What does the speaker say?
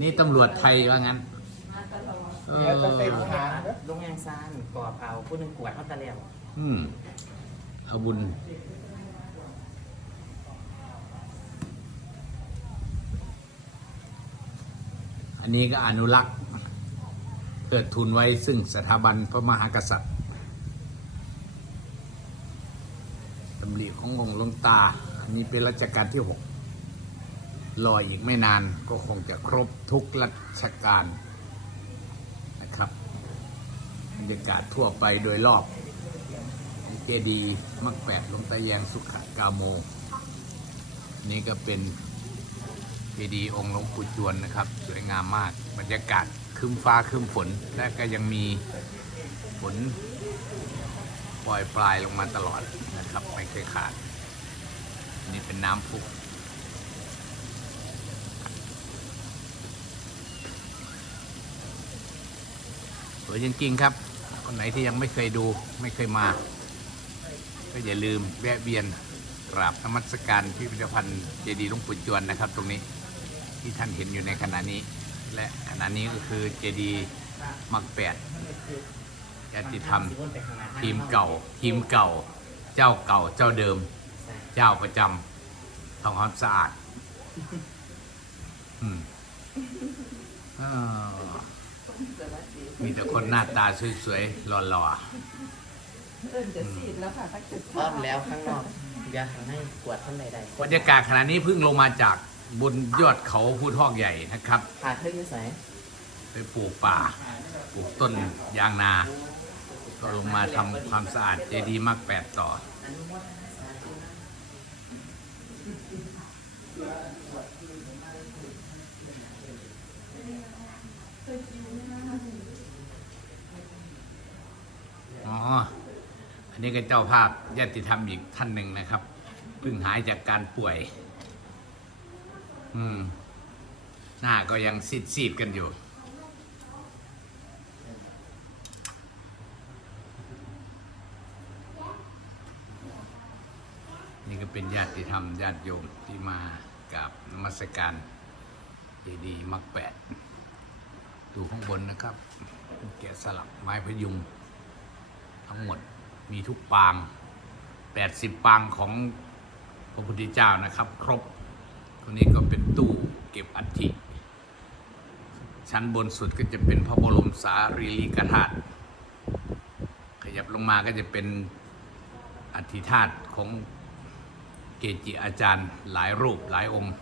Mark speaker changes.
Speaker 1: นี่ตำรวจไทยว่างั้นเอ
Speaker 2: เดี๋ยวจะเป็น
Speaker 1: อ
Speaker 2: ทาง
Speaker 3: ลงยางซานก่อเผาผู้หนึ่งกวดเขาตะเลียว
Speaker 1: อืมเอาบุญ อันนี้ก็อนุรักษ์เกิดทุนไว้ซึ่งสถาบันพระมหากษัตริย์ตำริขององค์หลวงตา อันนี้เป็นรัชกาลที่หก รออีกไม่นานก็คงจะครบทุกรัชกาลนะครับบรรยากาศทั่วไปโดยรอบเจดีมักแปดลงตาแยงสุขกาโม นี่ก็เป็นเจดีองค์หลวงปู่จวนนะครับ สวยงามมากบรรยากาศครึ้มฟ้าครึ้มฝน และก็ยังมีฝนปล่อยปลายลงมาตลอดนะครับ ไม่เคยขาด นี่เป็นน้ำพุ วยจริงๆครับ คนไหนที่ยังไม่เคยดูไม่เคยมา ก็อย่าลืมแวะเวียนกราบนมัสการพิพิธภัณฑ์เจดีย์หลวงปู่จวนนะครับ ตรงนี้ที่ท่านเห็นอยู่ในขณะนี้ และขณะนี้ก็คือเจดีย์มักแปดญาติธรรมทีมเก่า ทีมเก่า เจ้าเก่าเจ้าเดิม เจ้าประจำทำความสะอาด อืมอ่อ มีแต่คนหน้าตาสวยๆหล่อๆ
Speaker 4: เอินจะซีดแล้วค่ะถ้าเกิด
Speaker 3: อ้อมแล้วข้างนอกเดี๋ยวข้างในกวดท่านใดๆ
Speaker 1: บรรยากาศขณะนี้เพิ่งลงมาจากบนยอดเขาผู้ทอกใหญ่นะครับ
Speaker 3: ผ่าเธออยู่ไส
Speaker 1: ไปปลูกป่า ปลูกต้นยางนา ก็ลงมาทำความสะอาดเจดีย์มักแปดต่ออ๋อ อั นนี้ก็เจ้าภาพญาติธรรมอีกท่านหนึ่งนะครับเพิ่งหายจากการป่วย อืม หน้าก็ยังซีดๆกันอยู่ นี่ก็เป็นญาติธรรมญาติโยมที่มากับนมัสการเจดีย์มักแปด ดูข้างบนนะครับ แกะสลักไม้พยุงทั้งหมด มีทุกปาง 80 ปางของพระพุทธเจ้านะครับ ครบตรงนี้ก็เป็นตู้เก็บอัฐิ ชั้นบนสุดก็จะเป็นพระบรมสารีริกธาตุขยับลงมาก็จะเป็นอธิธาตุของเกจิอาจารย์หลายรูปหลายองค์